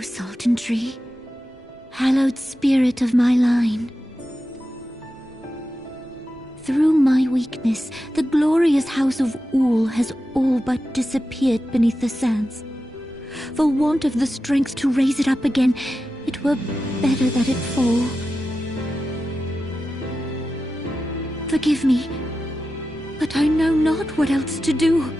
O Sultan Tree, hallowed spirit of my line. Through my weakness, the glorious house of Ul has all but disappeared beneath the sands. For want of the strength to raise it up again, it were better that it fall. Forgive me, but I know not what else to do.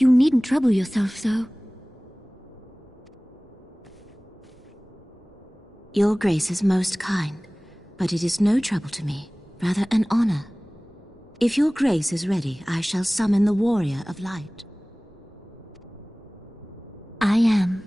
You needn't trouble yourself so. Your Grace is most kind, but it is no trouble to me, rather an honor. If your Grace is ready, I shall summon the Warrior of Light. I am.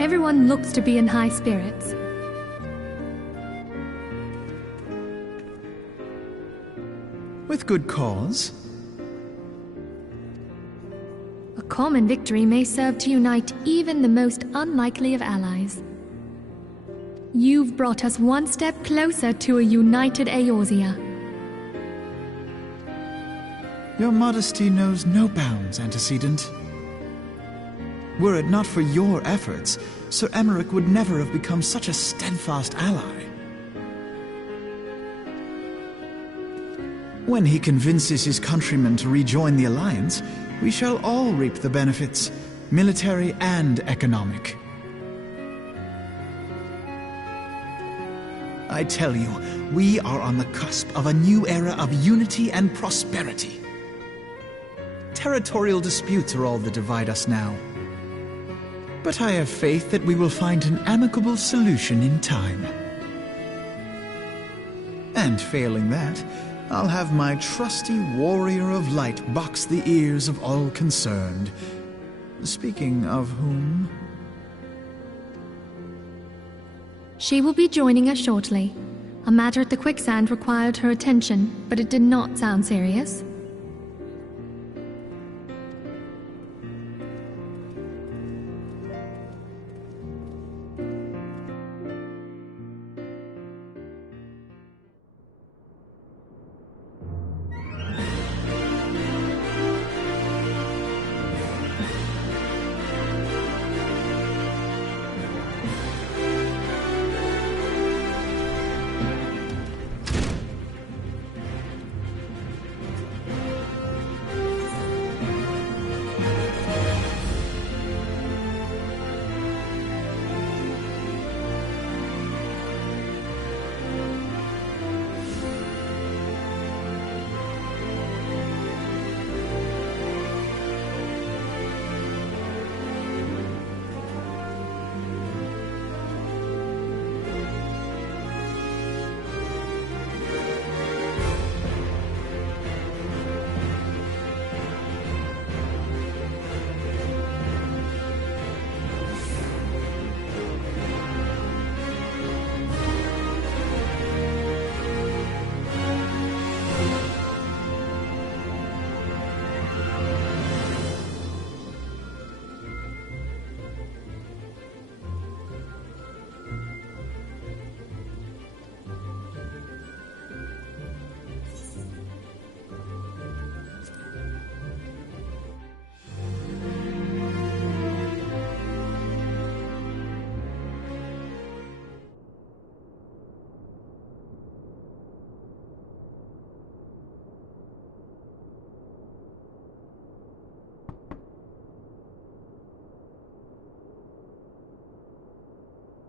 Everyone looks to be in high spirits. With good cause. A common victory may serve to unite even the most unlikely of allies. You've brought us one step closer to a united Eorzea. Your modesty knows no bounds, Antecedent. Were it not for your efforts, Sir Emmerich would never have become such a steadfast ally. When he convinces his countrymen to rejoin the Alliance, we shall all reap the benefits. military and economic. I tell you, we are on the cusp of a new era of unity and prosperity. Territorial disputes are all that divide us now. But I have faith that we will find an amicable solution in time. And failing that, I'll have my trusty warrior of light box the ears of all concerned. Speaking of whom... She will be joining us shortly. A matter at the quicksand required her attention, but it did not sound serious.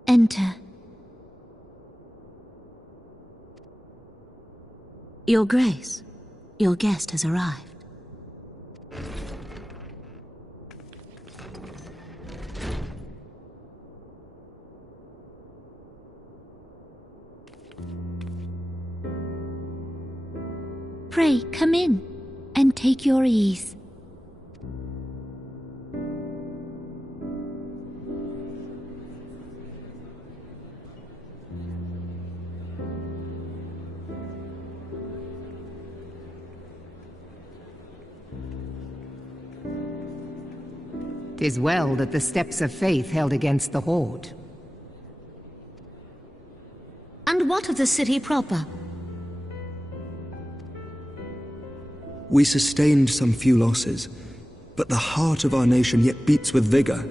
Enter. Your Grace, your guest has arrived. Pray, come in, and take your ease. 'Tis well that the steps of faith held against the Horde. And what of the city proper? We sustained some few losses, but the heart of our nation yet beats with vigor.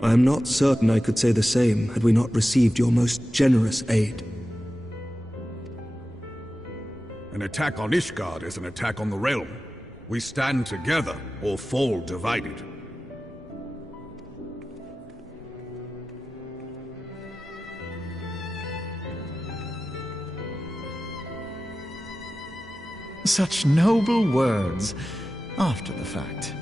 I am not certain I could say the same had we not received your most generous aid. An attack on Ishgard is an attack on the realm. We stand together or fall divided. Such noble words, after the fact.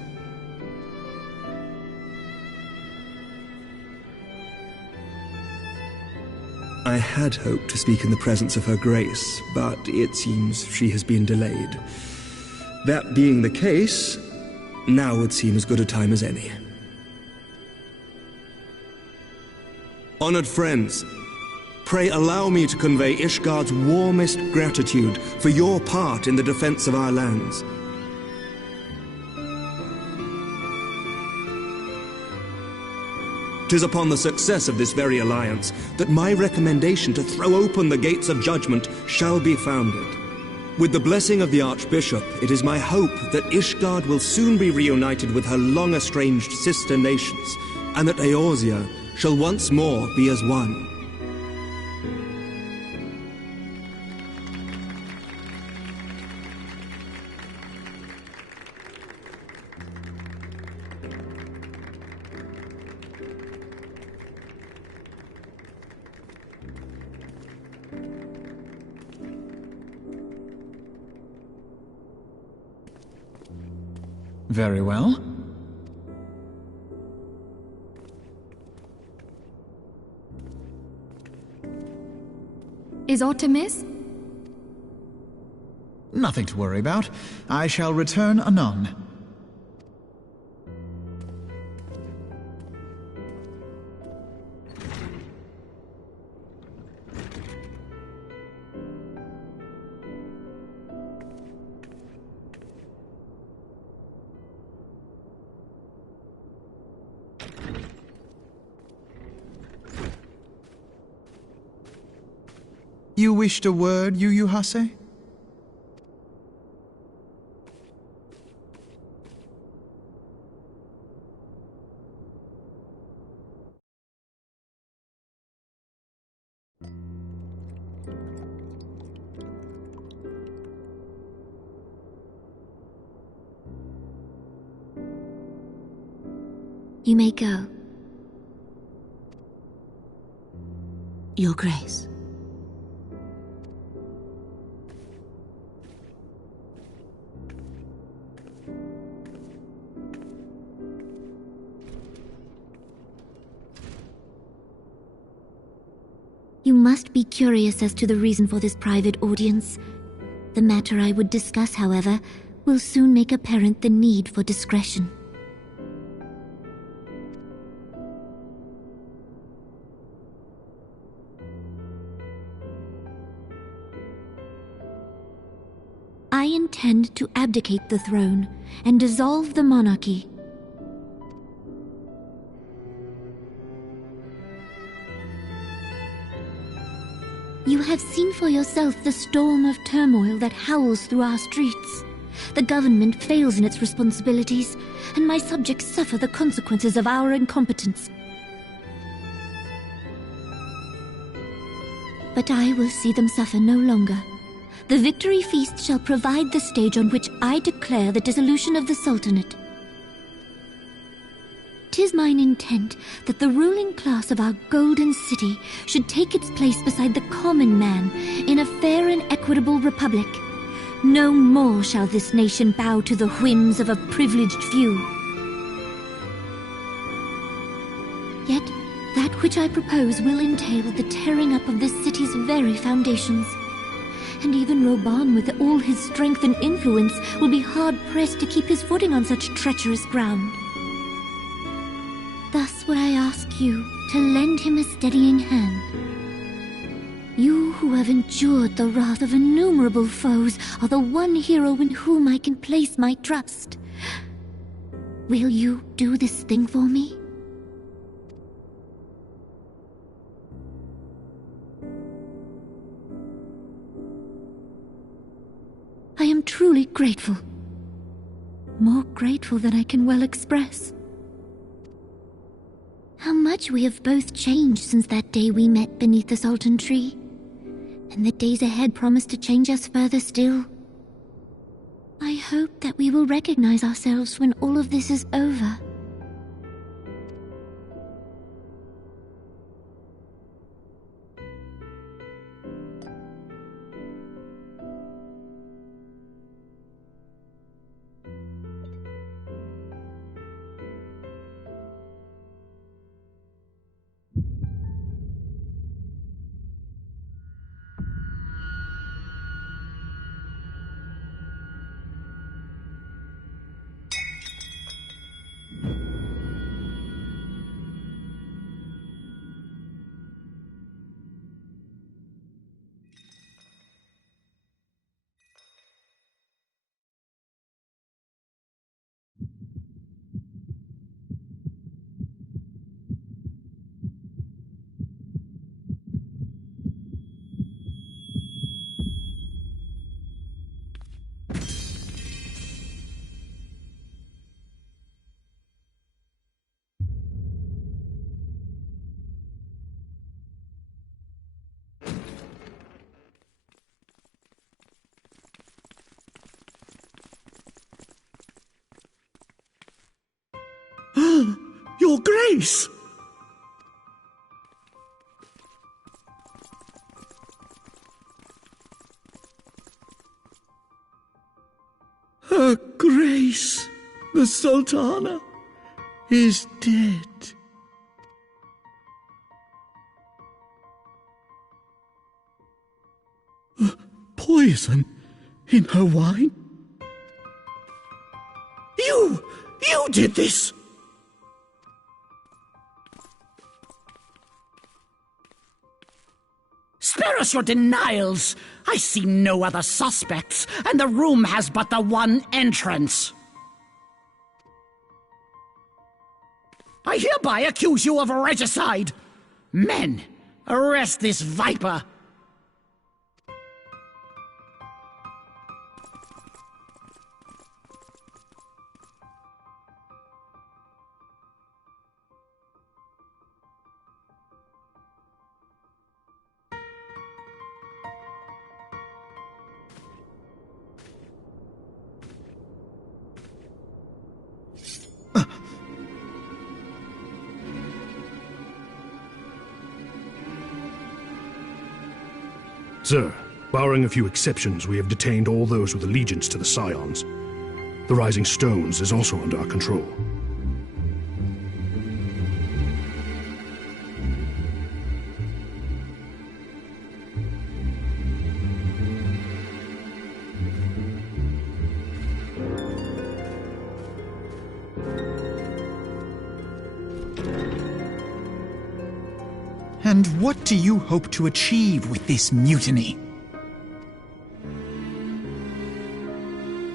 I had hoped to speak in the presence of Her Grace, but it seems she has been delayed. That being the case, now would seem as good a time as any. Honored friends, pray allow me to convey Ishgard's warmest gratitude for your part in the defense of our lands. "'Tis upon the success of this very alliance that my recommendation to throw open the gates of judgment shall be founded. With the blessing of the Archbishop, it is my hope that Ishgard will soon be reunited with her long-estranged sister nations, and that Eorzea shall once more be as one. Very well. Is aught amiss? Nothing to worry about. I shall return anon. You wished a word, Yu Hase? You may go. Your Grace. You must be curious as to the reason for this private audience. The matter I would discuss, however, will soon make apparent the need for discretion. I intend to abdicate the throne and dissolve the monarchy. You have seen for yourself the storm of turmoil that howls through our streets. The government fails in its responsibilities, and my subjects suffer the consequences of our incompetence. But I will see them suffer no longer. The victory feast shall provide the stage on which I declare the dissolution of the Sultanate. 'Tis mine intent that the ruling class of our golden city should take its place beside the common man in a fair and equitable republic. No more shall this nation bow to the whims of a privileged few. Yet, that which I propose will entail the tearing up of this city's very foundations. And even Roban, with all his strength and influence, will be hard-pressed to keep his footing on such treacherous ground. Thus would I ask you to lend him a steadying hand. You who have endured the wrath of innumerable foes are the one hero in whom I can place my trust. Will you do this thing for me? I am truly grateful. More grateful than I can well express. How much we have both changed since that day we met beneath the Sultan tree. And the days ahead promise to change us further still. I hope that we will recognize ourselves when all of this is over. Your Grace! Her Grace, The Sultana is dead. Poison in her wine? You did this! Spare us your denials! I see no other suspects, and the room has but the one entrance. I hereby accuse you of regicide! Men, arrest this viper! Sir, barring a few exceptions, we have detained all those with allegiance to the Scions. The Rising Stones is also under our control. And what do you hope to achieve with this mutiny?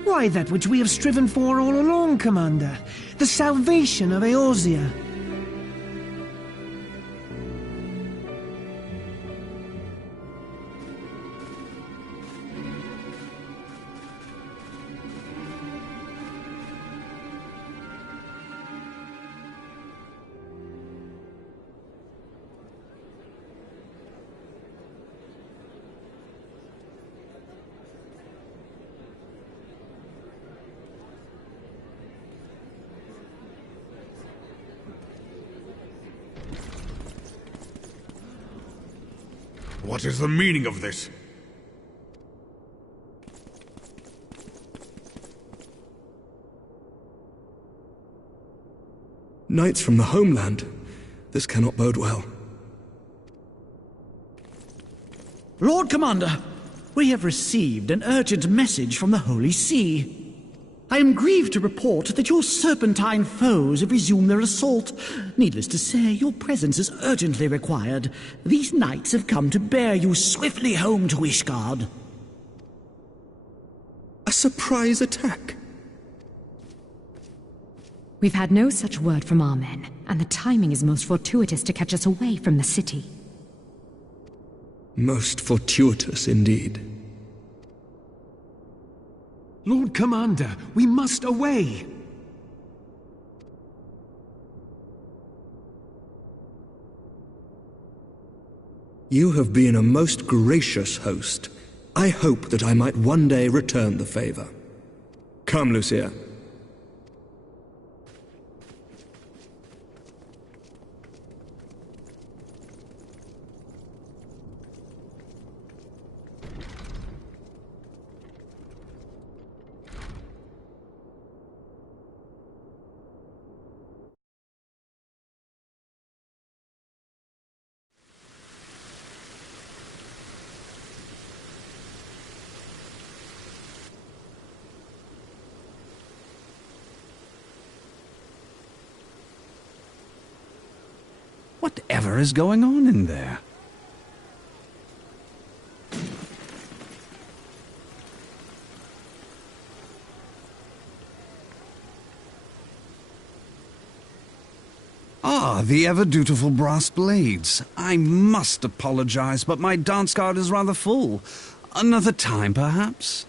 Why, that which we have striven for all along, Commander. The salvation of Eorzea. What is the meaning of this? Knights from the homeland. This cannot bode well. Lord Commander, we have received an urgent message from the Holy See. I am grieved to report that your serpentine foes have resumed their assault. Needless to say, your presence is urgently required. These knights have come to bear you swiftly home to Ishgard. A surprise attack? We've had no such word from our men, and the timing is most fortuitous to catch us away from the city. Most fortuitous indeed. Lord Commander, we must away! You have been a most gracious host. I hope that I might one day return the favor. Come, Lucia. Whatever is going on in there? Ah, the ever-dutiful brass blades. I must apologize, but my dance card is rather full. Another time, perhaps?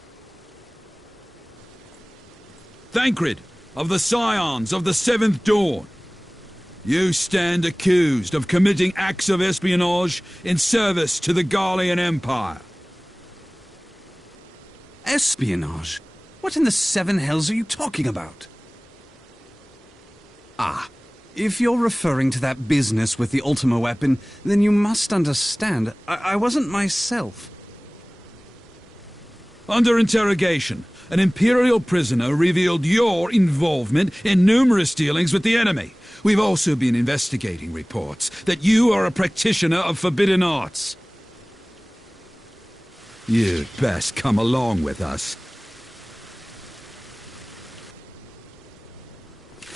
Thancred, of the Scions of the Seventh Dawn. You stand accused of committing acts of espionage in service to the Garlean Empire. Espionage? What in the seven hells are you talking about? Ah, if you're referring to that business with the Ultima weapon, then you must understand, I wasn't myself. Under interrogation, an Imperial prisoner revealed your involvement in numerous dealings with the enemy. We've also been investigating reports that you are a practitioner of forbidden arts. You'd best come along with us.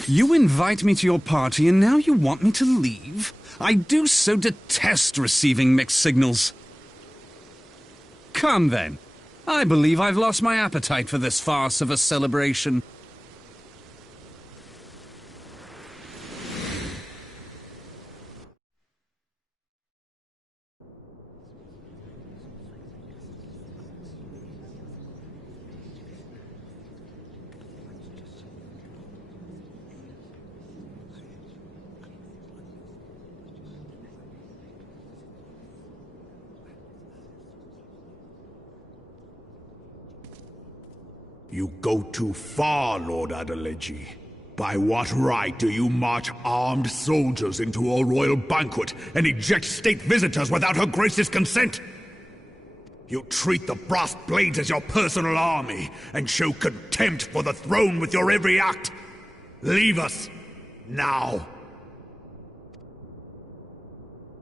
You invite me to your party and now you want me to leave? I do so detest receiving mixed signals. Come then. I believe I've lost my appetite for this farce of a celebration. You go too far, Lord Adeleji. By what right do you march armed soldiers into a royal banquet and eject state visitors without Her Grace's consent? You treat the brass blades as your personal army and show contempt for the throne with your every act. Leave us, now.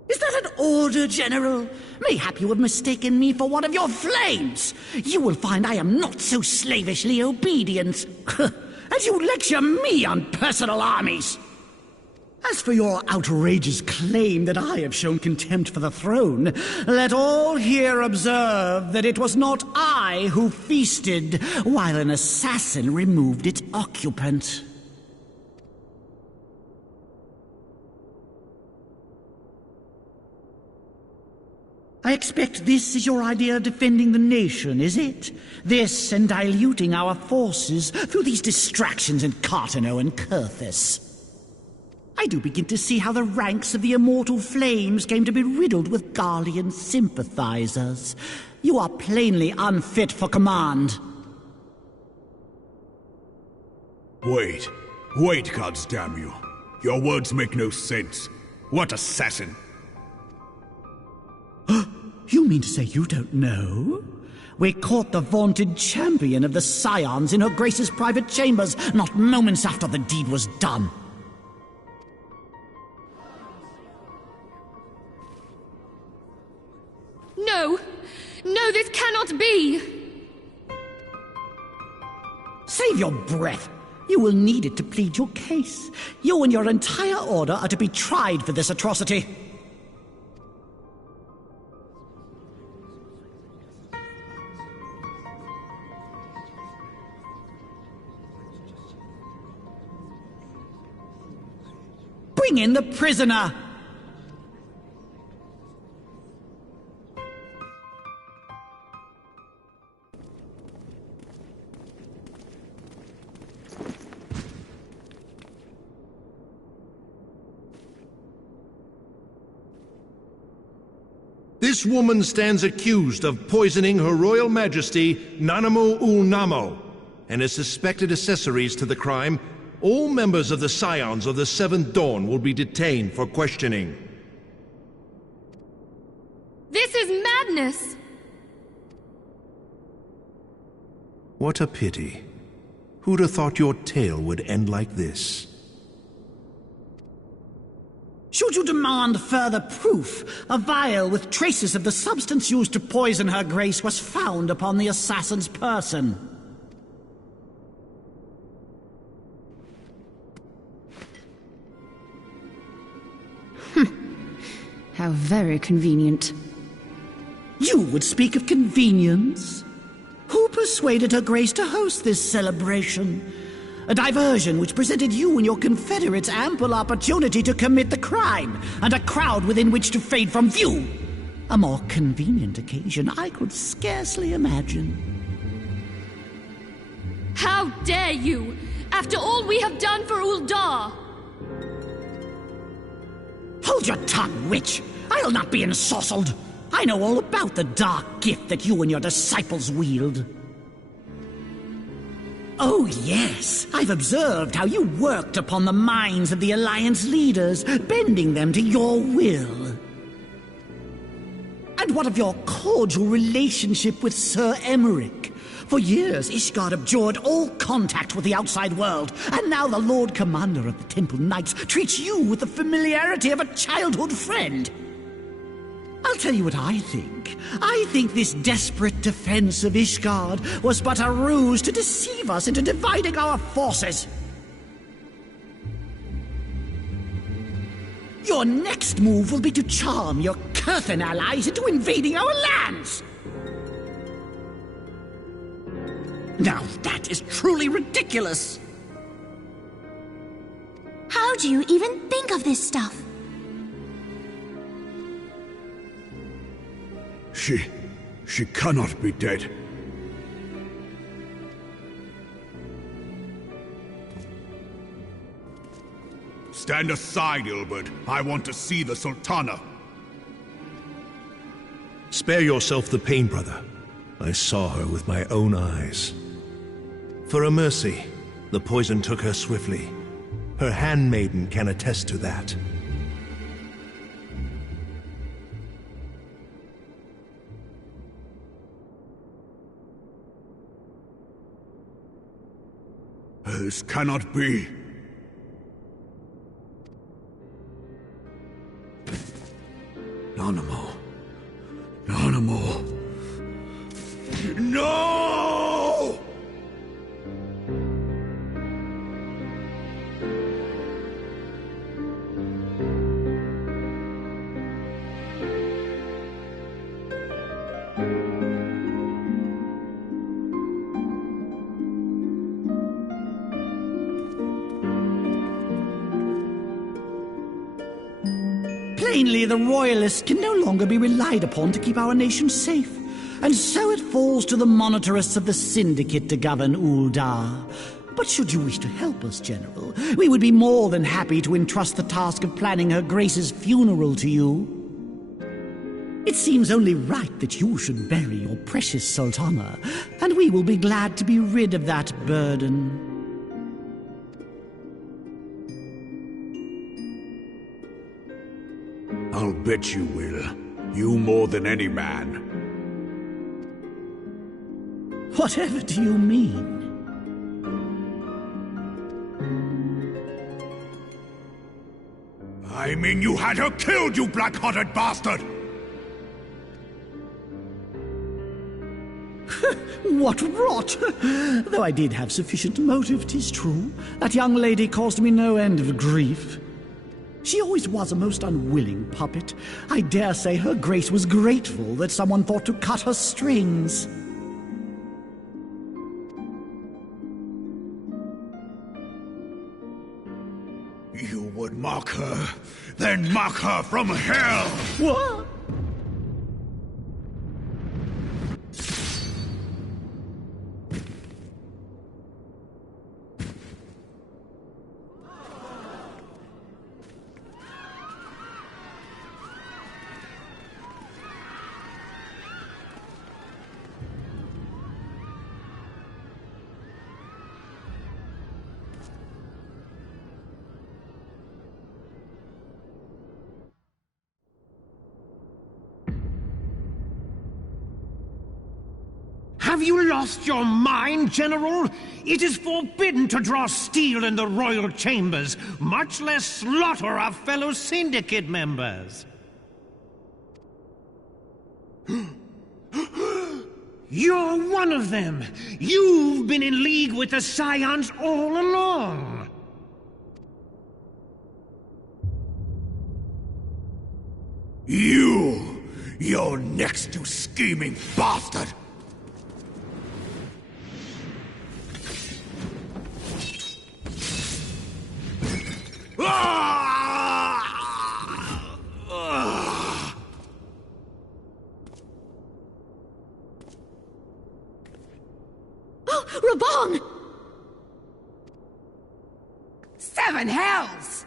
Is that an order, General? Mayhap you have mistaken me for one of your flames. You will find I am not so slavishly obedient. As you lecture me on personal armies. As for your outrageous claim that I have shown contempt for the throne, let all here observe that it was not I who feasted while an assassin removed its occupant. I expect this is your idea of defending the nation, is it? This and diluting our forces through these distractions in Cartano and Kurthis. I do begin to see how the ranks of the Immortal Flames came to be riddled with Garlean sympathizers. You are plainly unfit for command. Wait, goddamn you. Your words make no sense. What assassin? You mean to say you don't know? We caught the vaunted champion of the Scions in Her Grace's private chambers, not moments after the deed was done. No! No, this cannot be! Save your breath. You will need it to plead your case. You and your entire order are to be tried for this atrocity. Bring in the prisoner! This woman stands accused of poisoning Her Royal Majesty Nanamu ul Namo, and as suspected accessories to the crime, all members of the Scions of the Seventh Dawn will be detained for questioning. This is madness! What a pity. Who'd have thought your tale would end like this? Should you demand further proof, a vial with traces of the substance used to poison Her Grace was found upon the assassin's person. How very convenient. You would speak of convenience? Who persuaded Her Grace to host this celebration? A diversion which presented you and your Confederates ample opportunity to commit the crime, and a crowd within which to fade from view. A more convenient occasion I could scarcely imagine. How dare you! After all we have done for Uldar! Hold your tongue, witch! I'll not be ensorcelled! I know all about the dark gift that you and your disciples wield. Oh, yes. I've observed how you worked upon the minds of the Alliance leaders, bending them to your will. And what of your cordial relationship with Sir Emmerich? For years, Ishgard abjured all contact with the outside world, and now the Lord Commander of the Temple Knights treats you with the familiarity of a childhood friend. I'll tell you what I think. I think this desperate defense of Ishgard was but a ruse to deceive us into dividing our forces. Your next move will be to charm your Kurthan allies into invading our lands. Now that is truly ridiculous. How do you even think of this stuff? She cannot be dead. Stand aside, Ilbert. I want to see the Sultana. Spare yourself the pain, brother. I saw her with my own eyes. For a mercy, the poison took her swiftly. Her handmaiden can attest to that. This cannot be. Nanamo. Nanamo. No! Plainly, the Royalists can no longer be relied upon to keep our nation safe. And so it falls to the monitorists of the Syndicate to govern Uldar. But should you wish to help us, General, we would be more than happy to entrust the task of planning Her Grace's funeral to you. It seems only right that you should bury your precious Sultana, and we will be glad to be rid of that burden. I'll bet you will. You more than any man. Whatever do you mean? I mean you had her killed, you black-hearted bastard! What rot! Though I did have sufficient motive, 'tis true. That young lady caused me no end of grief. She always was a most unwilling puppet. I dare say Her Grace was grateful that someone thought to cut her strings. You would mock her, then mock her from hell! What? Have you lost your mind, General? It is forbidden to draw steel in the royal chambers, much less slaughter our fellow Syndicate members. You're one of them! You've been in league with the Scions all along! You're next, you scheming bastard! Oh, Raban! 7 hells!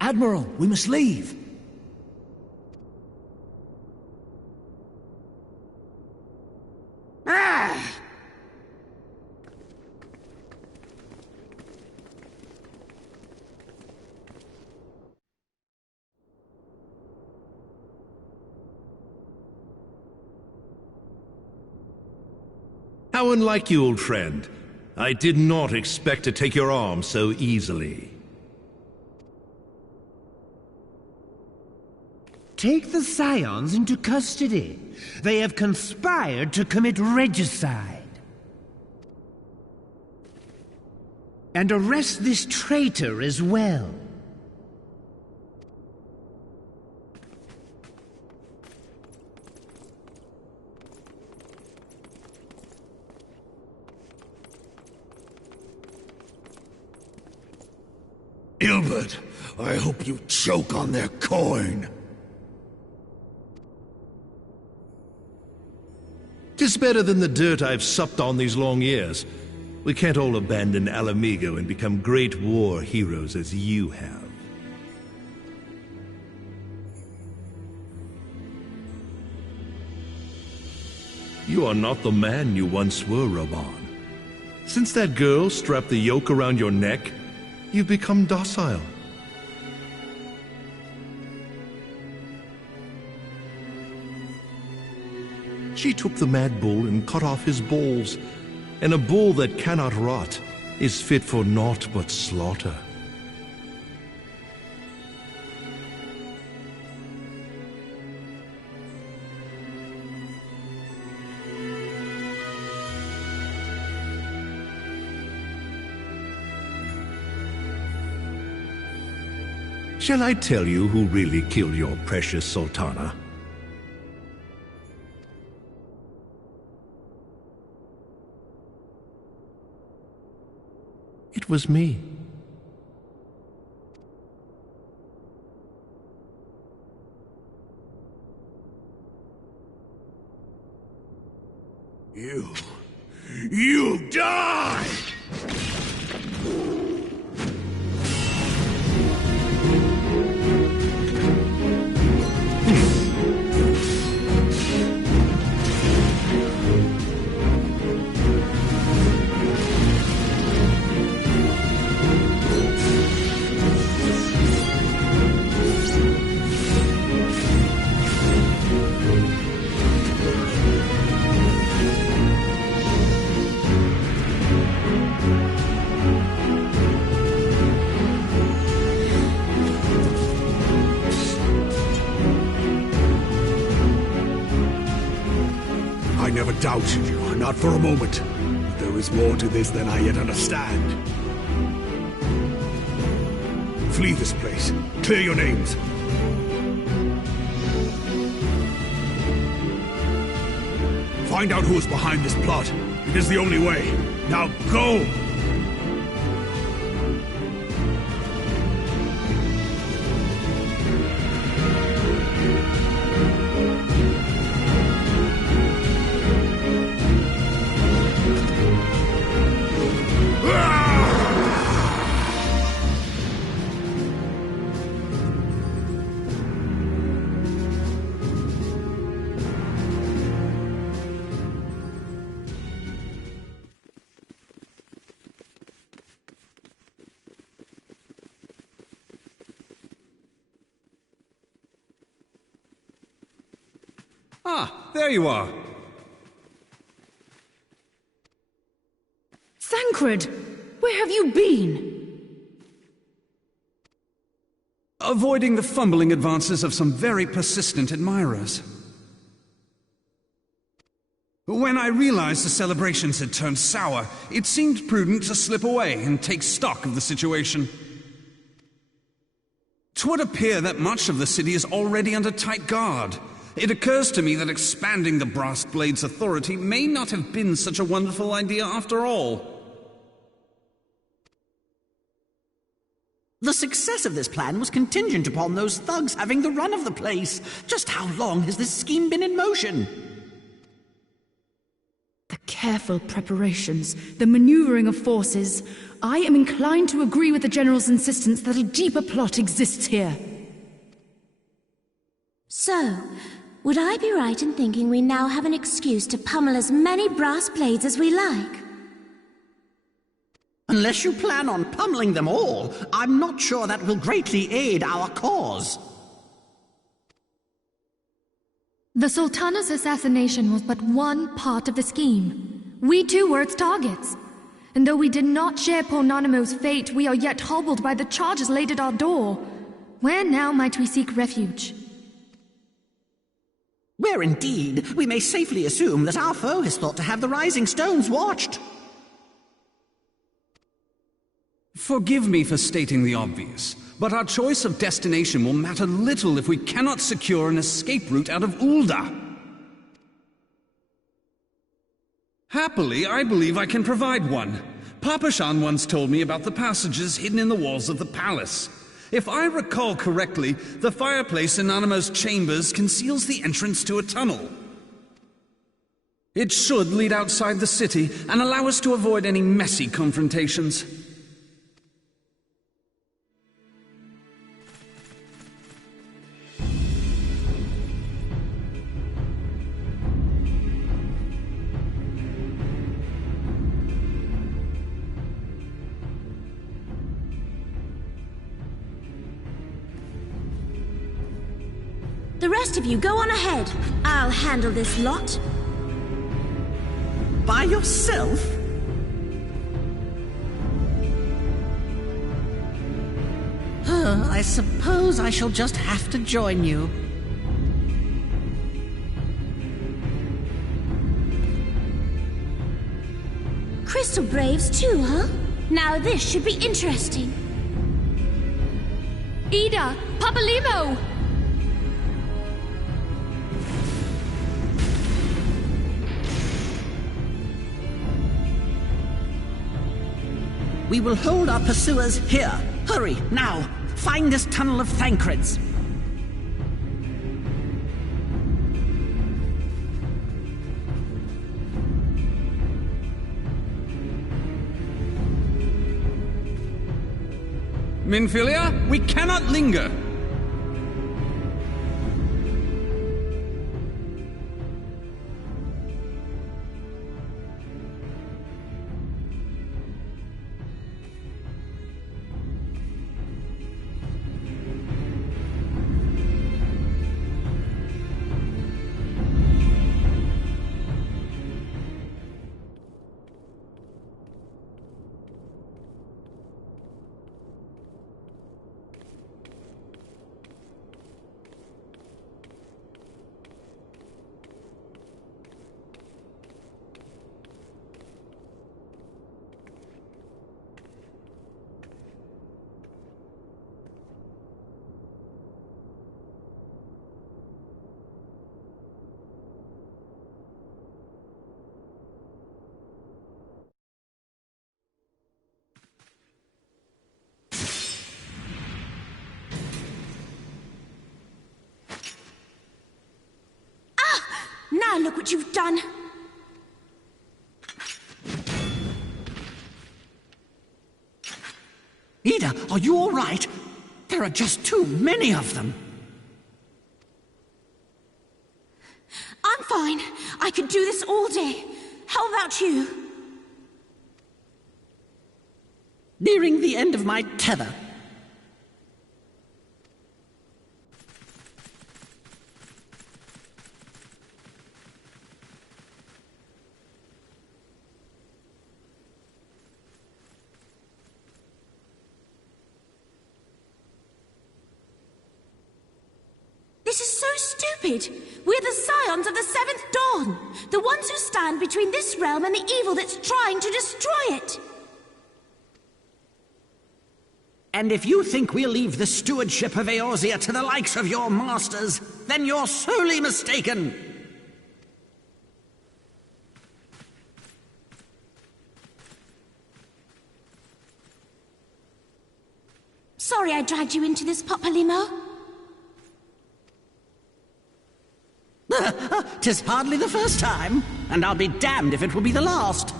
Admiral, we must leave. Ah! How unlike you, old friend. I did not expect to take your arm so easily. Take the Scions into custody. They have conspired to commit regicide. And arrest this traitor as well. Ilbert, I hope you choke on their coin. 'Tis better than the dirt I've supped on these long years. We can't all abandon Alamigo and become great war heroes as you have. You are not the man you once were, Raban. Since that girl strapped the yoke around your neck, you've become docile. She took the mad bull and cut off his balls, and a bull that cannot rot is fit for naught but slaughter. Shall I tell you who really killed your precious Sultana? It was me. You die! I never doubted you, not for a moment. But there is more to this than I yet understand. Flee this place. Clear your names. Find out who is behind this plot. It is the only way. Now go! Ah, there you are. Thancred, where have you been? Avoiding the fumbling advances of some very persistent admirers. When I realized the celebrations had turned sour, it seemed prudent to slip away and take stock of the situation. 'Twould appear that much of the city is already under tight guard. It occurs to me that expanding the Brass Blade's authority may not have been such a wonderful idea after all. The success of this plan was contingent upon those thugs having the run of the place. Just how long has this scheme been in motion? The careful preparations, the maneuvering of forces. I am inclined to agree with the General's insistence that a deeper plot exists here. So, would I be right in thinking we now have an excuse to pummel as many brass blades as we like? Unless you plan on pummeling them all, I'm not sure that will greatly aid our cause. The Sultana's assassination was but one part of the scheme. We too were its targets. And though we did not share poor Nanamo's fate, we are yet hobbled by the charges laid at our door. Where now might we seek refuge? Where indeed we may safely assume that our foe is thought to have the rising stones watched. Forgive me for stating the obvious, but our choice of destination will matter little if we cannot secure an escape route out of Ul'dah. Happily, I believe I can provide one. Papashan once told me about the passages hidden in the walls of the palace. If I recall correctly, the fireplace in Nanamo's chambers conceals the entrance to a tunnel. It should lead outside the city and allow us to avoid any messy confrontations. The rest of you, go on ahead. I'll handle this lot. By yourself? I suppose I shall just have to join you. Crystal Braves too, huh? Now this should be interesting. Ida! Papalimo! We will hold our pursuers here. Hurry, now! Find this tunnel of Thancred's. Minfilia, we cannot linger! Now look what you've done. Ida, are you all right? There are just too many of them. I'm fine. I could do this all day. How about you? Nearing the end of my tether. This is so stupid. We're the scions of the Seventh Dawn. The ones who stand between this realm and the evil that's trying to destroy it. And if you think we'll leave the stewardship of Eorzea to the likes of your masters, then you're sorely mistaken. Sorry I dragged you into this, Papalimo. 'Tis hardly the first time, and I'll be damned if it will be the last.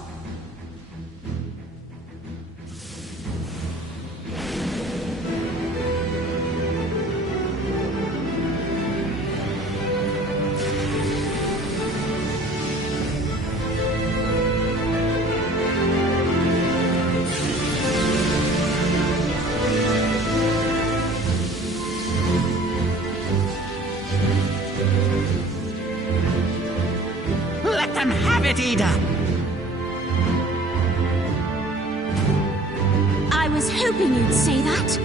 Let them have it, Ida! was hoping you'd say that.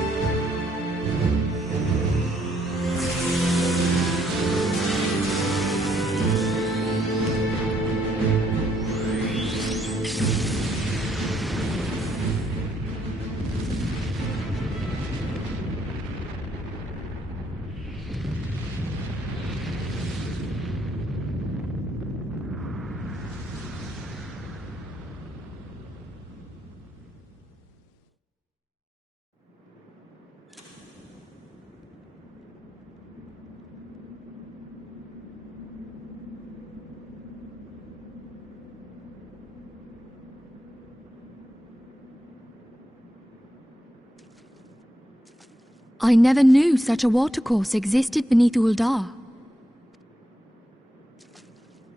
I never knew such a watercourse existed beneath Uldar.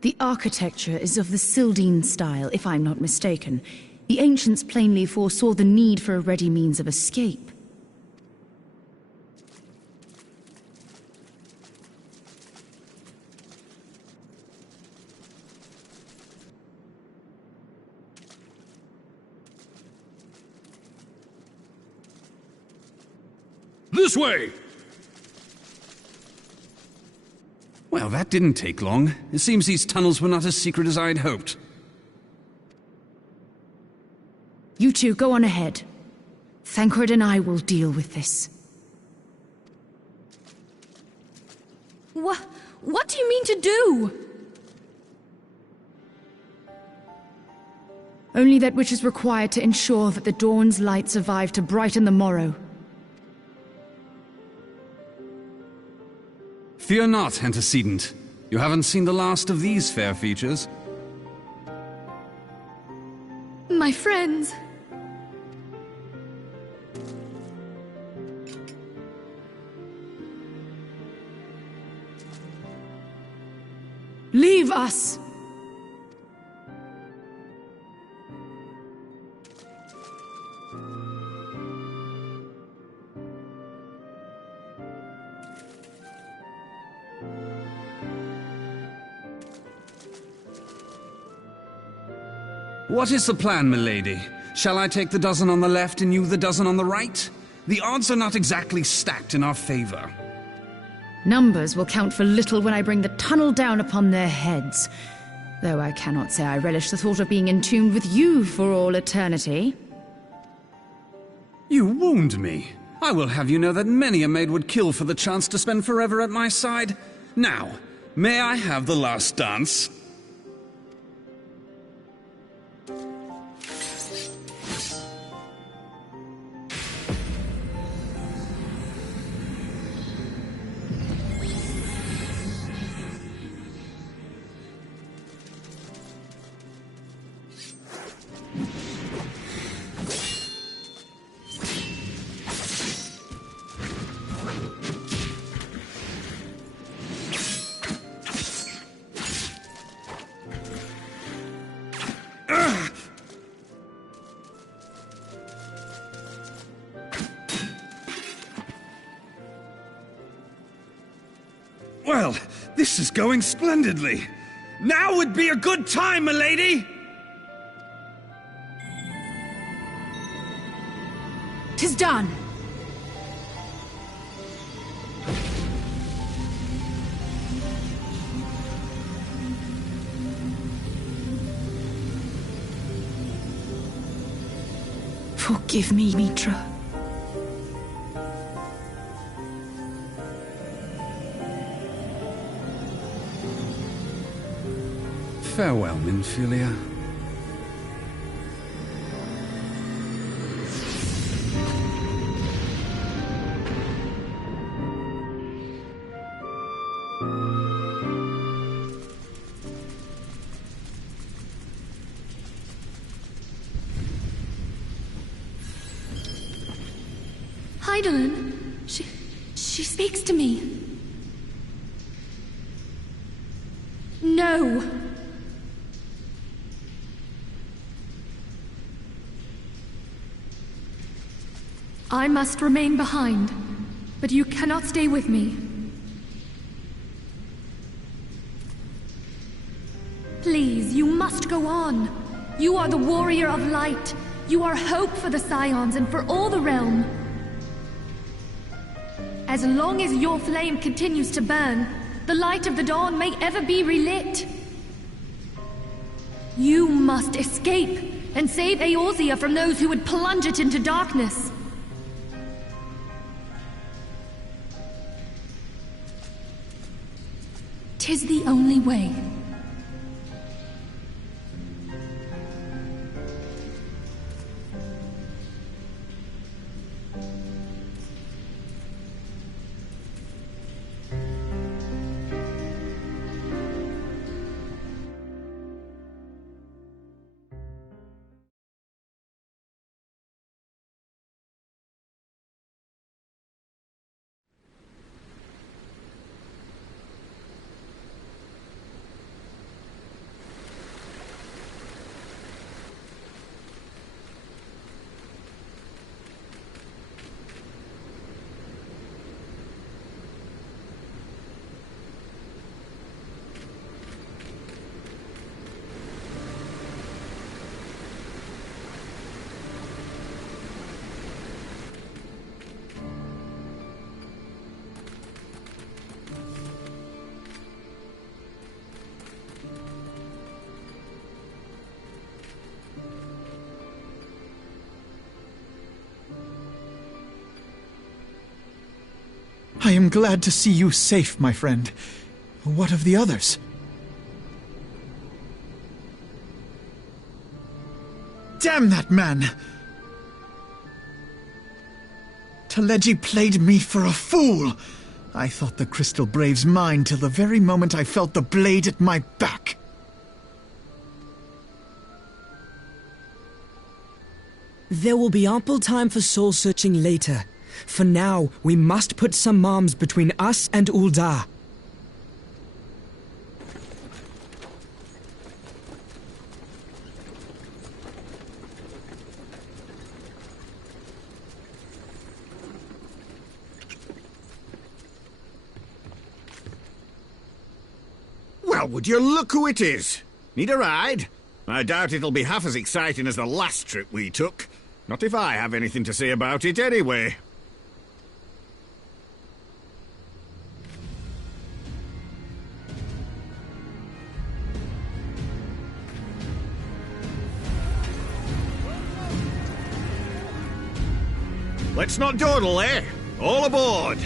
The architecture is of the Sildine style, if I'm not mistaken. The ancients plainly foresaw the need for a ready means of escape. This way! Well, that didn't take long. It seems these tunnels were not as secret as I'd hoped. You two, go on ahead. Thancred and I will deal with this. What do you mean to do? Only that which is required to ensure that the dawn's light survive to brighten the morrow. Fear not, antecedent. You haven't seen the last of these fair features. My friends. Leave us! What is the plan, milady? Shall I take the dozen on the left and you the dozen on the right? The odds are not exactly stacked in our favor. Numbers will count for little when I bring the tunnel down upon their heads. Though I cannot say I relish the thought of being entombed with you for all eternity. You wound me. I will have you know that many a maid would kill for the chance to spend forever at my side. Now, may I have the last dance? Well, this is going splendidly. Now would be a good time, milady! 'Tis done! Forgive me, Mitra. Farewell, Minfilia. Hydaelyn, she speaks to me. No! I must remain behind, but you cannot stay with me. Please, you must go on. You are the warrior of light. You are hope for the Scions and for all the realm. As long as your flame continues to burn, the light of the dawn may ever be relit. You must escape and save Eorzea from those who would plunge it into darkness. "'Tis the only way. I am glad to see you safe, my friend. What of the others? Damn that man! Teleji played me for a fool! I thought the Crystal Brave's mine till the very moment I felt the blade at my back. There will be ample time for soul-searching later. For now, we must put some arms between us and Ul'dah. Well, would you look who it is? Need a ride? I doubt it'll be half as exciting as the last trip we took. Not if I have anything to say about it anyway. Let's not dawdle, eh? All aboard!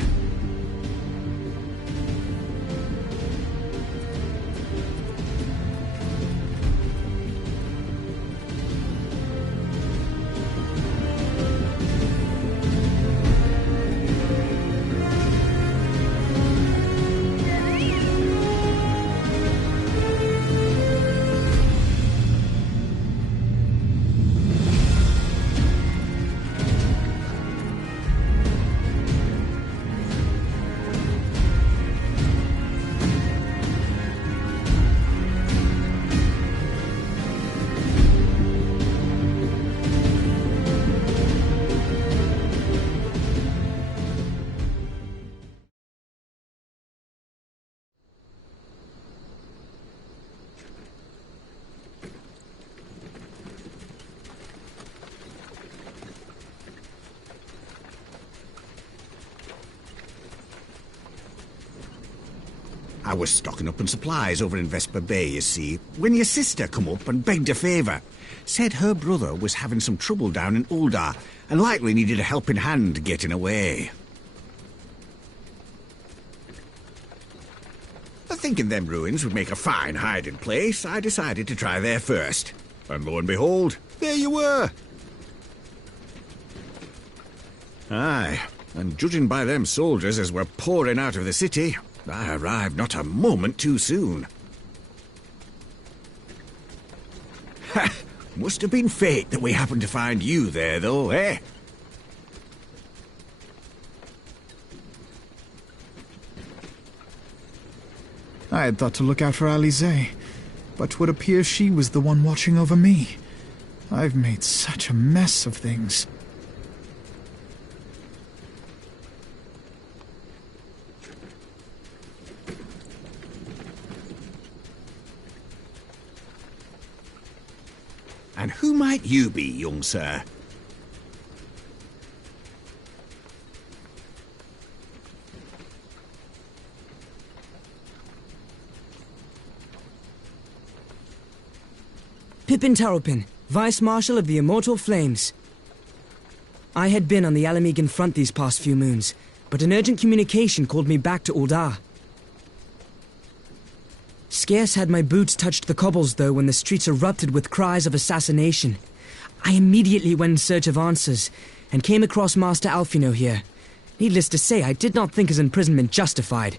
I was stocking up on supplies over in Vesper Bay, you see, when your sister come up and begged a favour. Said her brother was having some trouble down in Ul'dah, and likely needed a helping hand getting away. Thinking them ruins would make a fine hiding place, I decided to try there first. And lo and behold, there you were. Aye, and judging by them soldiers as were pouring out of the city, I arrived not a moment too soon. Ha! Must have been fate that we happened to find you there, though, eh? I had thought to look out for Alize, but 'twould appear she was the one watching over me. I've made such a mess of things. And who might you be, young sir? Pippin Taropin, Vice Marshal of the Immortal Flames. I had been on the Alamegan front these past few moons, but an urgent communication called me back to Uldar. Scarce had my boots touched the cobbles, though, when the streets erupted with cries of assassination. I immediately went in search of answers, and came across Master Alfino here. Needless to say, I did not think his imprisonment justified.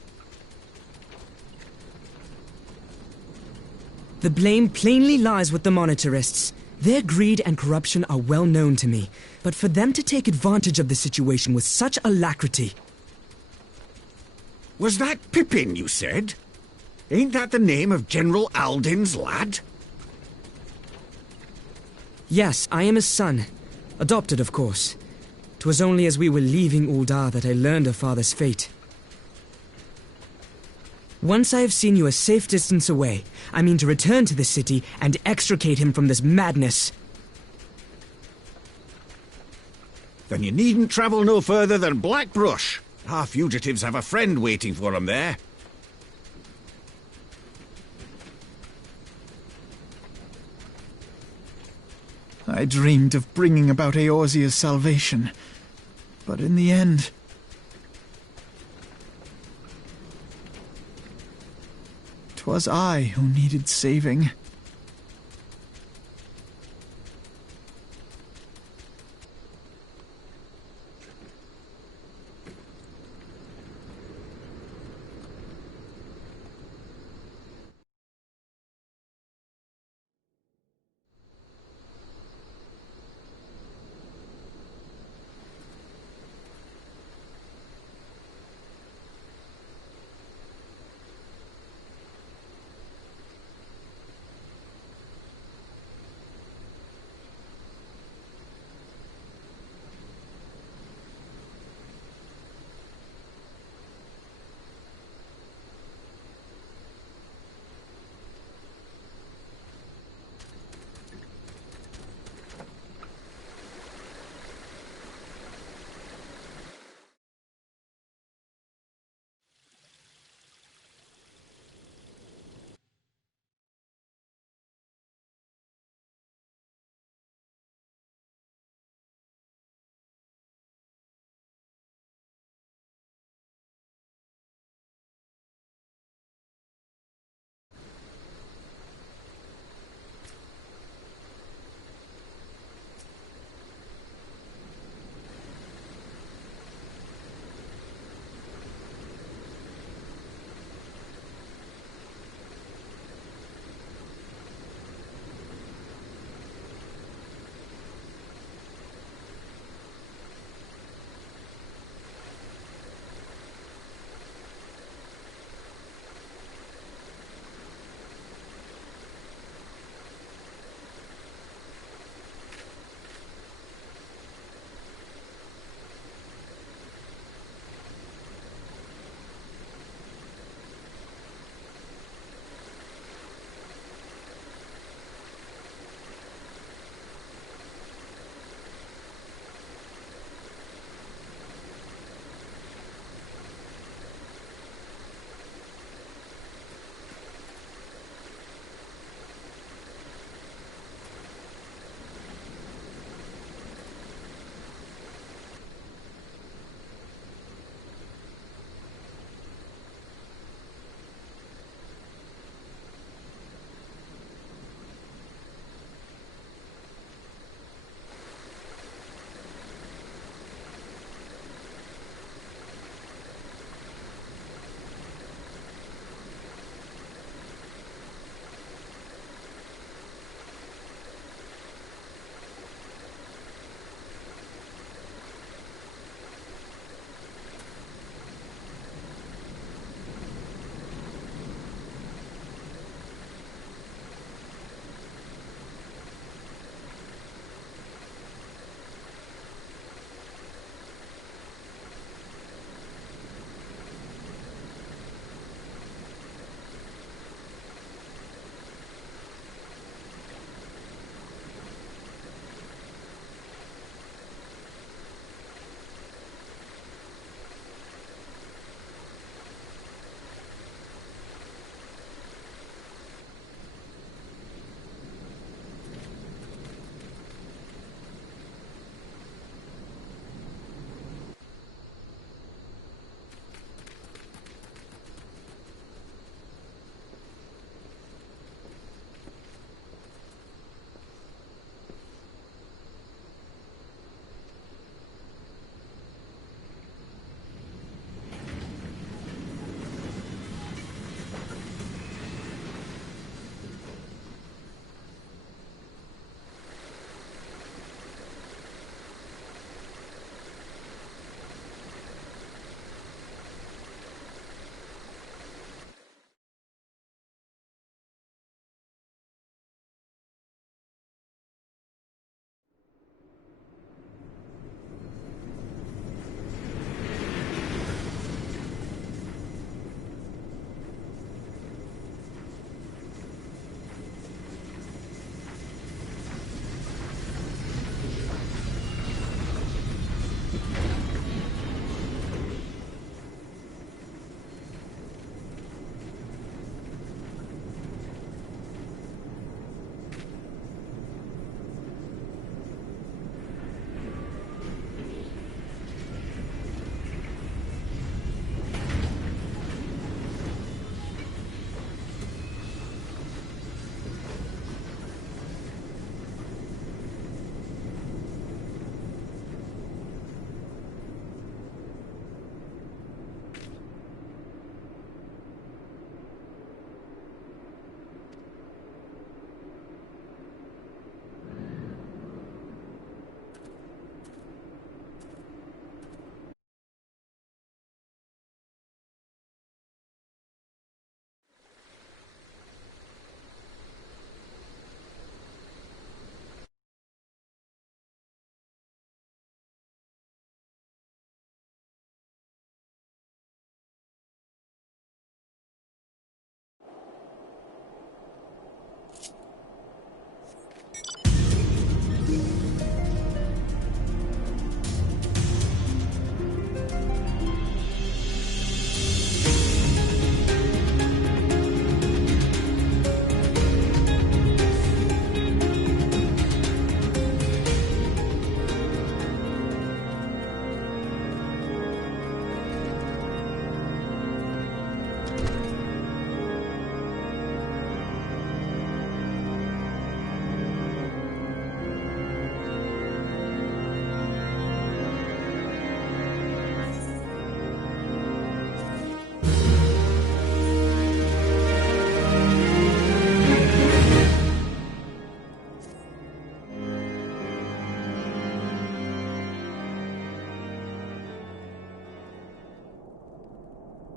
The blame plainly lies with the Monetarists. Their greed and corruption are well known to me, but for them to take advantage of the situation with such alacrity... Was that Pippin, you said? Ain't that the name of General Aldin's lad? Yes, I am his son. Adopted, of course. 'Twas only as we were leaving Uldar that I learned of father's fate. Once I have seen you a safe distance away, I mean to return to the city and extricate him from this madness. Then you needn't travel no further than Blackbrush. Our fugitives have a friend waiting for them there. I dreamed of bringing about Eorzea's salvation, but in the end... 'twas I who needed saving.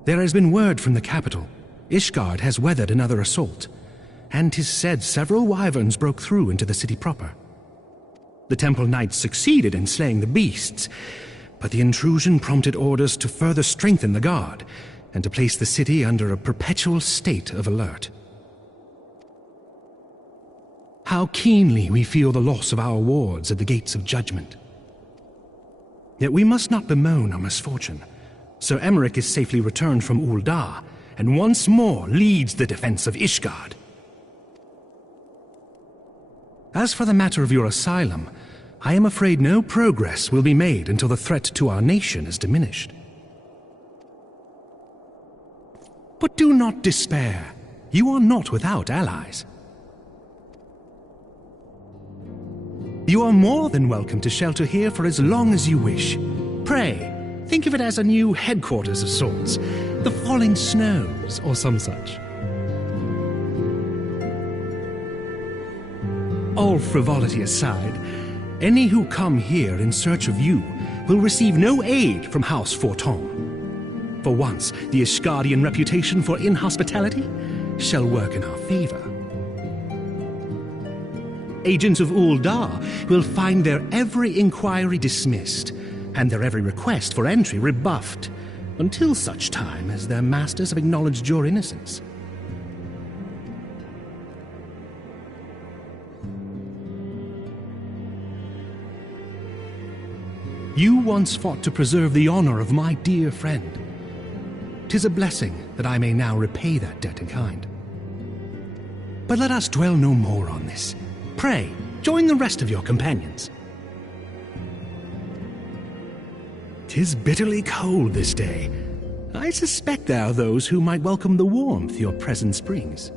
There has been word from the capital. Ishgard has weathered another assault, and 'tis said several wyverns broke through into the city proper. The temple knights succeeded in slaying the beasts, but the intrusion prompted orders to further strengthen the guard and to place the city under a perpetual state of alert. How keenly we feel the loss of our wards at the gates of judgment. Yet we must not bemoan our misfortune. Sir Emmerich is safely returned from Ul'dah, and once more leads the defense of Ishgard. As for the matter of your asylum, I am afraid no progress will be made until the threat to our nation is diminished. But do not despair. You are not without allies. You are more than welcome to shelter here for as long as you wish. Pray, think of it as a new headquarters of sorts. The Falling Snows, or some such. All frivolity aside, any who come here in search of you will receive no aid from House Forton. For once, the Ishgardian reputation for inhospitality shall work in our favor. Agents of Ul'dah will find their every inquiry dismissed, and their every request for entry rebuffed, until such time as their masters have acknowledged your innocence. You once fought to preserve the honor of my dear friend. 'Tis a blessing that I may now repay that debt in kind. But let us dwell no more on this. Pray, join the rest of your companions. 'Tis bitterly cold this day. I suspect there are those who might welcome the warmth your presence brings.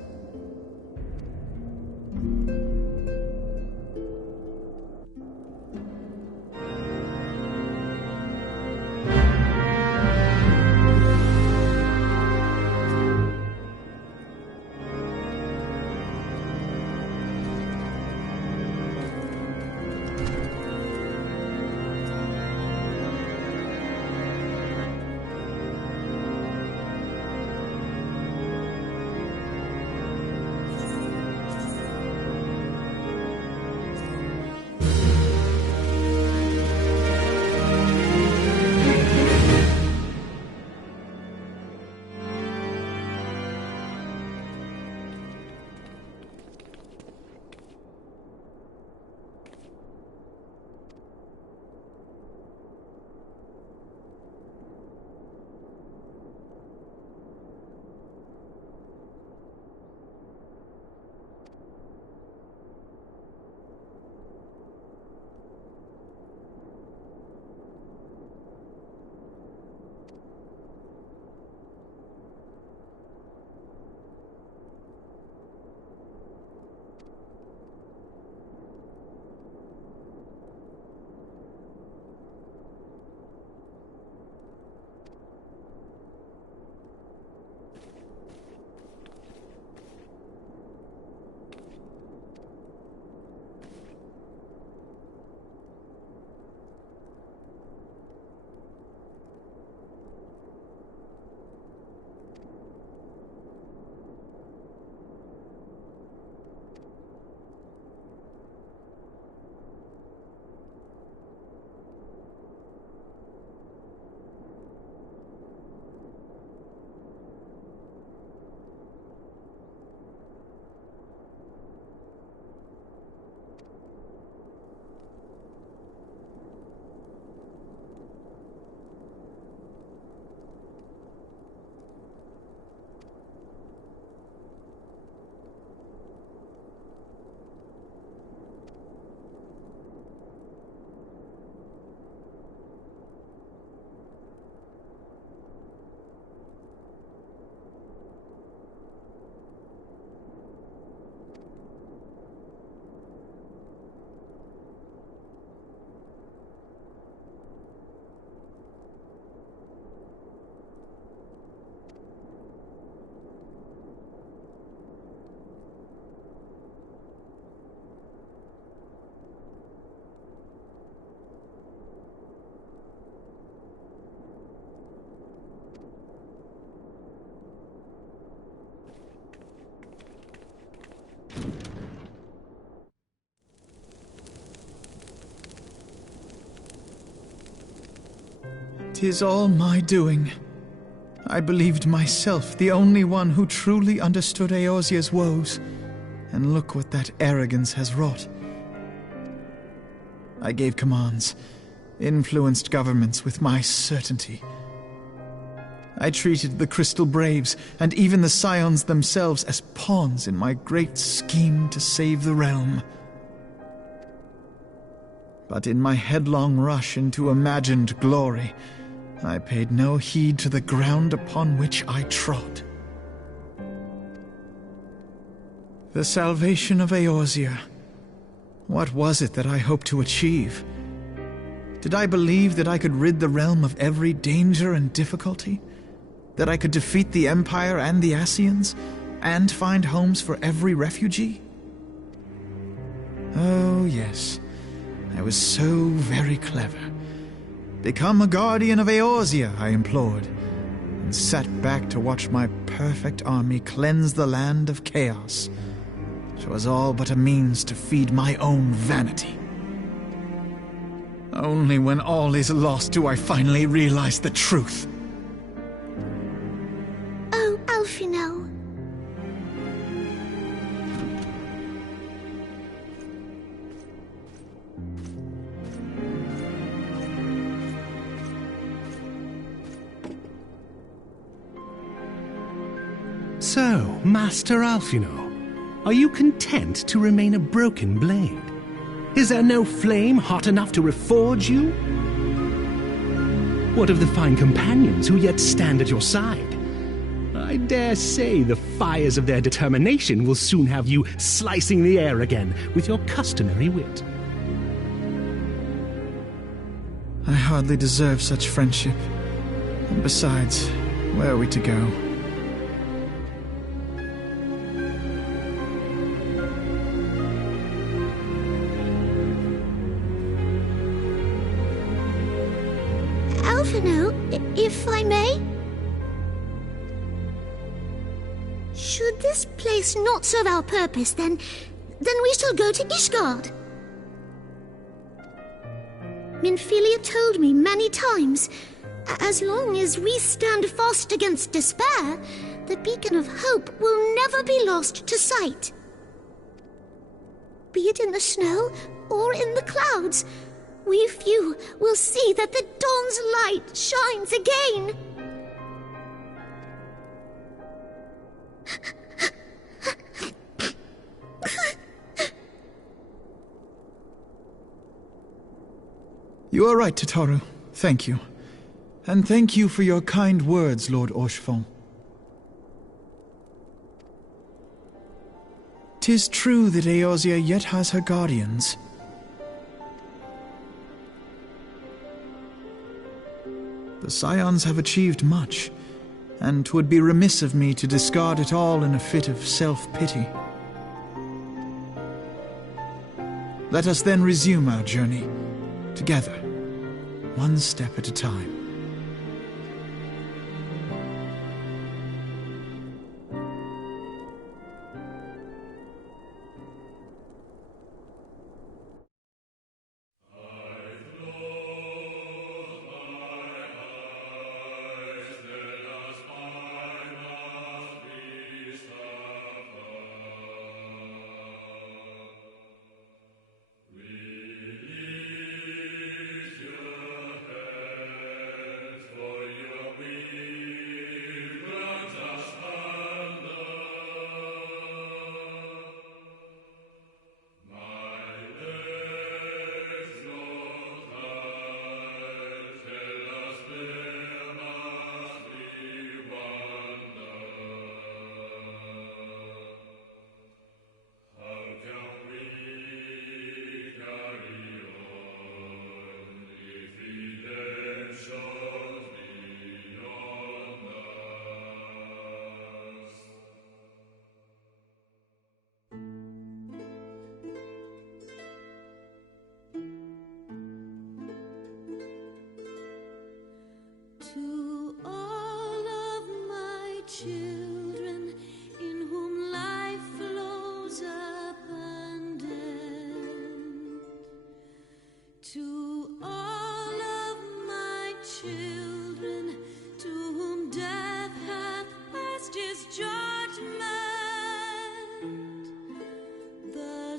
'Tis all my doing. I believed myself the only one who truly understood Eorzea's woes, and look what that arrogance has wrought. I gave commands, influenced governments with my certainty. I treated the Crystal Braves and even the Scions themselves as pawns in my great scheme to save the realm. But in my headlong rush into imagined glory, I paid no heed to the ground upon which I trod. The salvation of Eorzea. What was it that I hoped to achieve? Did I believe that I could rid the realm of every danger and difficulty? That I could defeat the Empire and the Ascians, and find homes for every refugee? Oh, yes. I was so very clever. Become a guardian of Eorzea, I implored, and sat back to watch my perfect army cleanse the land of chaos. 'Twas all but a means to feed my own vanity. Only when all is lost do I finally realize the truth. Oh, Alphinaud. So, Master Alphinaud, are you content to remain a broken blade? Is there no flame hot enough to reforge you? What of the fine companions who yet stand at your side? I dare say the fires of their determination will soon have you slicing the air again with your customary wit. I hardly deserve such friendship. And besides, where are we to go? Alphinaud, if I may? Should this place not serve our purpose, then we shall go to Ishgard. Minfilia told me many times, as long as we stand fast against despair, the beacon of hope will never be lost to sight. Be it in the snow or in the clouds, we few will see that the dawn's light shines again. You are right, Tataru. Thank you. And thank you for your kind words, Lord Orchefon. 'Tis true that Eorzea yet has her guardians. The Scions have achieved much, and 'twould be remiss of me to discard it all in a fit of self-pity. Let us then resume our journey, together, one step at a time.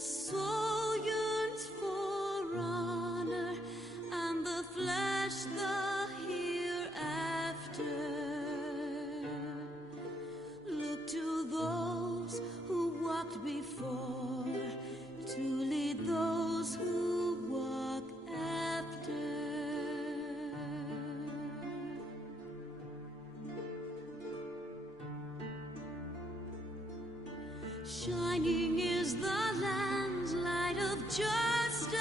soul yearns for honor, and the flesh the hereafter. Look to those who walked before, to lead those who walk after. Shining is the land's light of justice.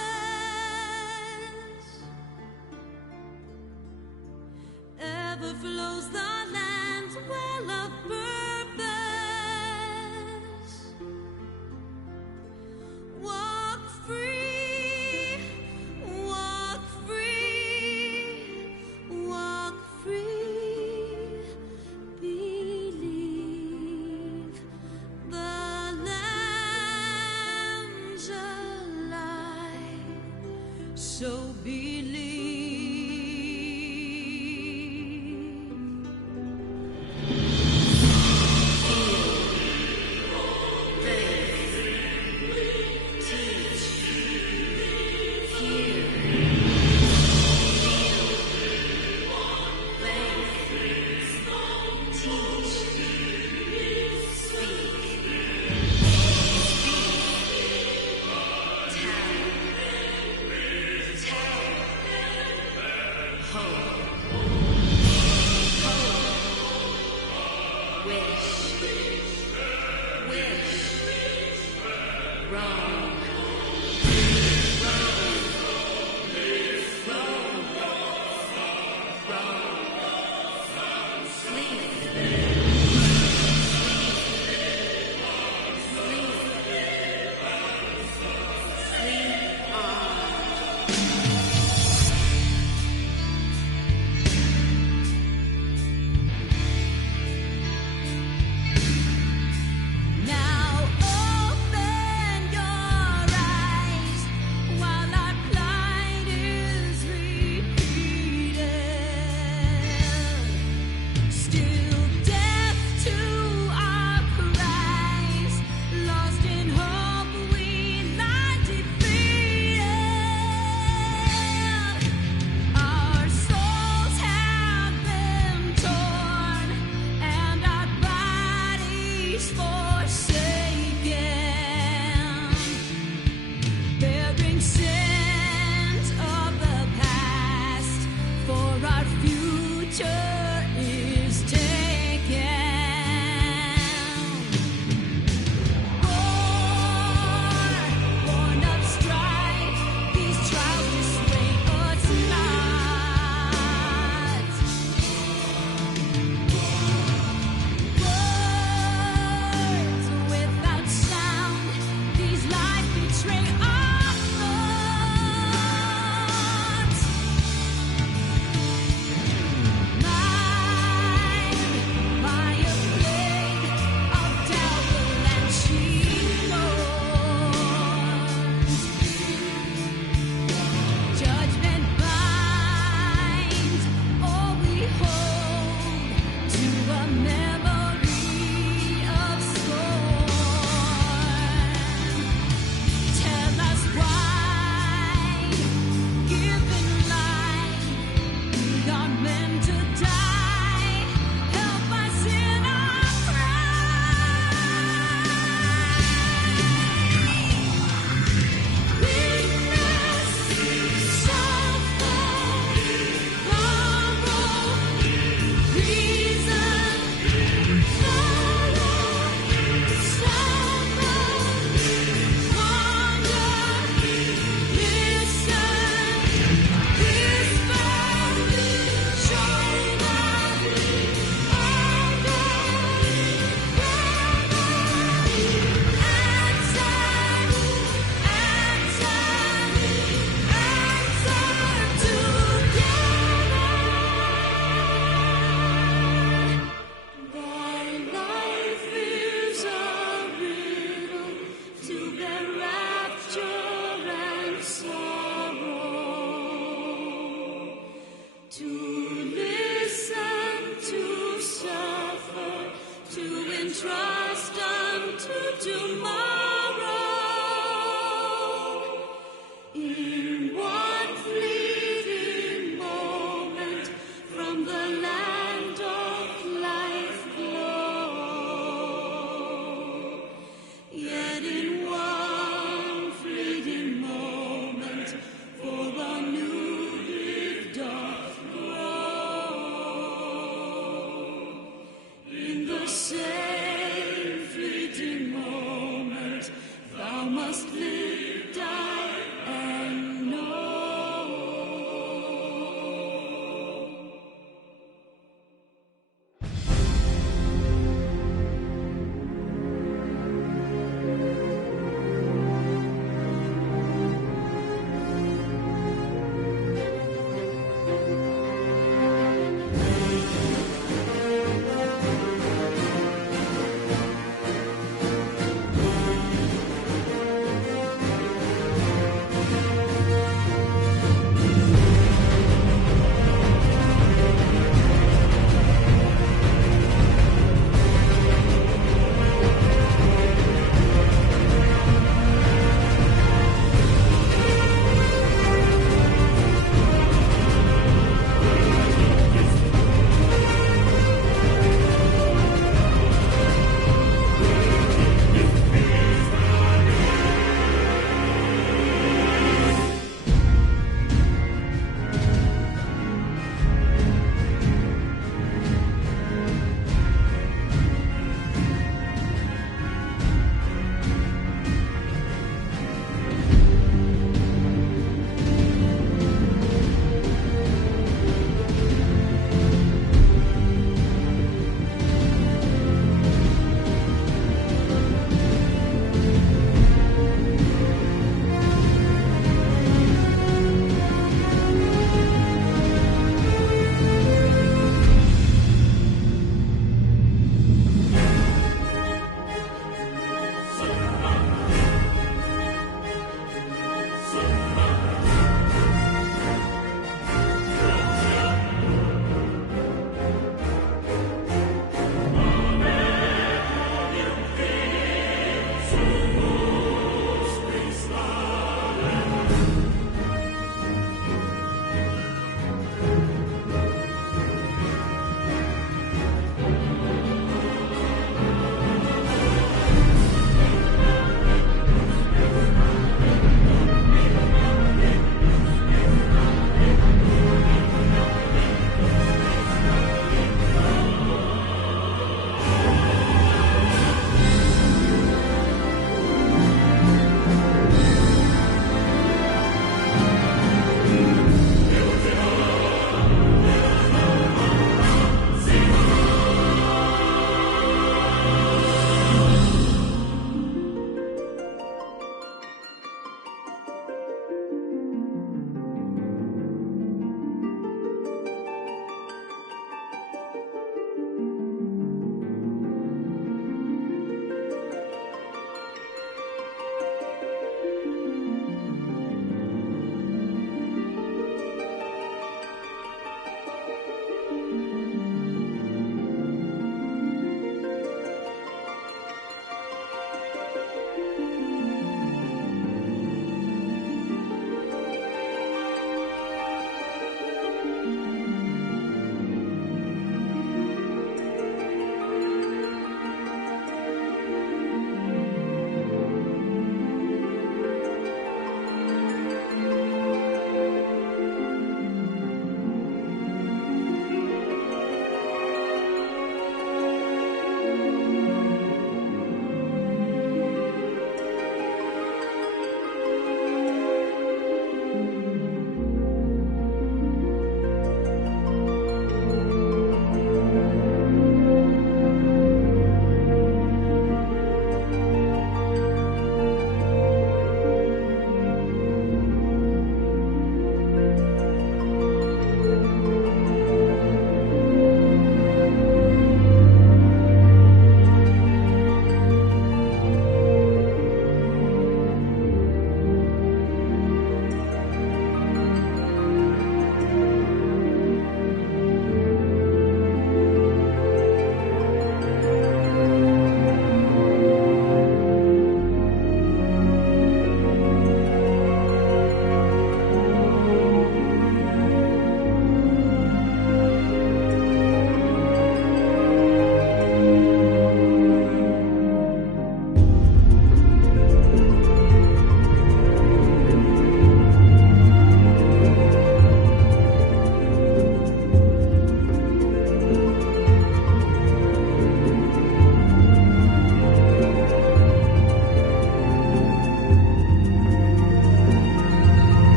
Ever flows the land's well of purpose. Walk free, walk free, walk free. Believe the Lamb's alive, so believe.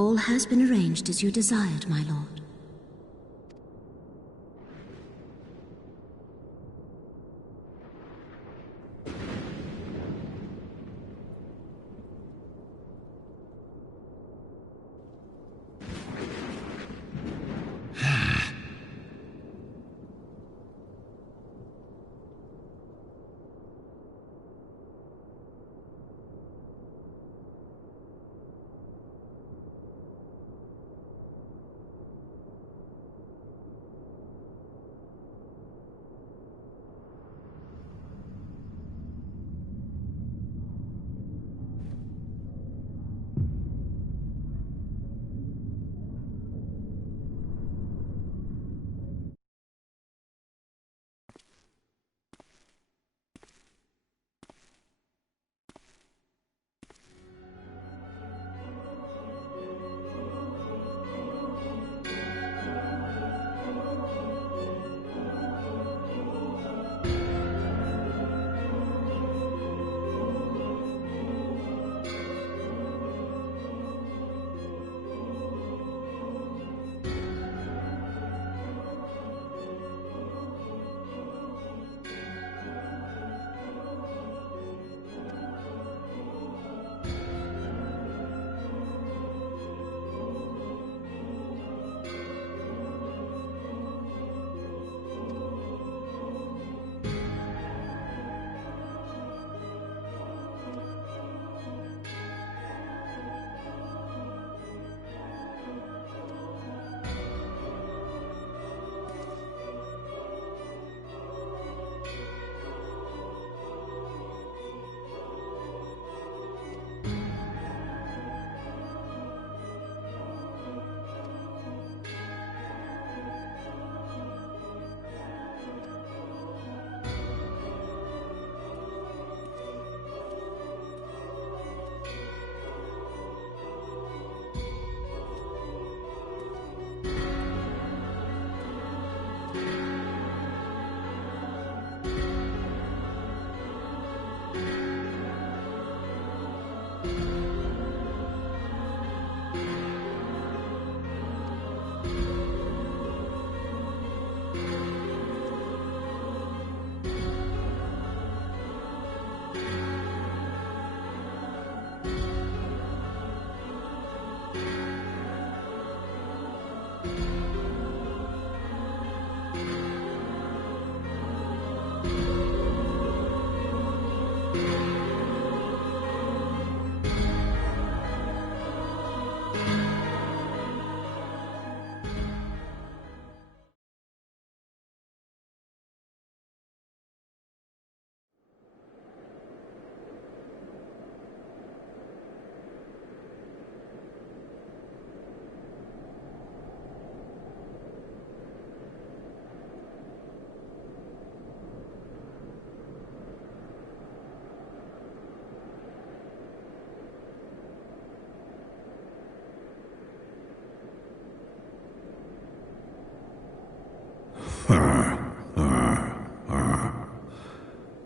All has been arranged as you desired, my lord.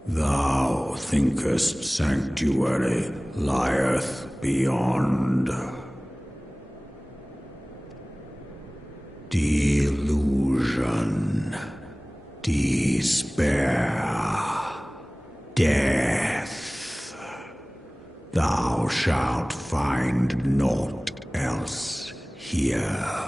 Thou thinkest sanctuary lieth beyond. Delusion, despair, death. Thou shalt find naught else here.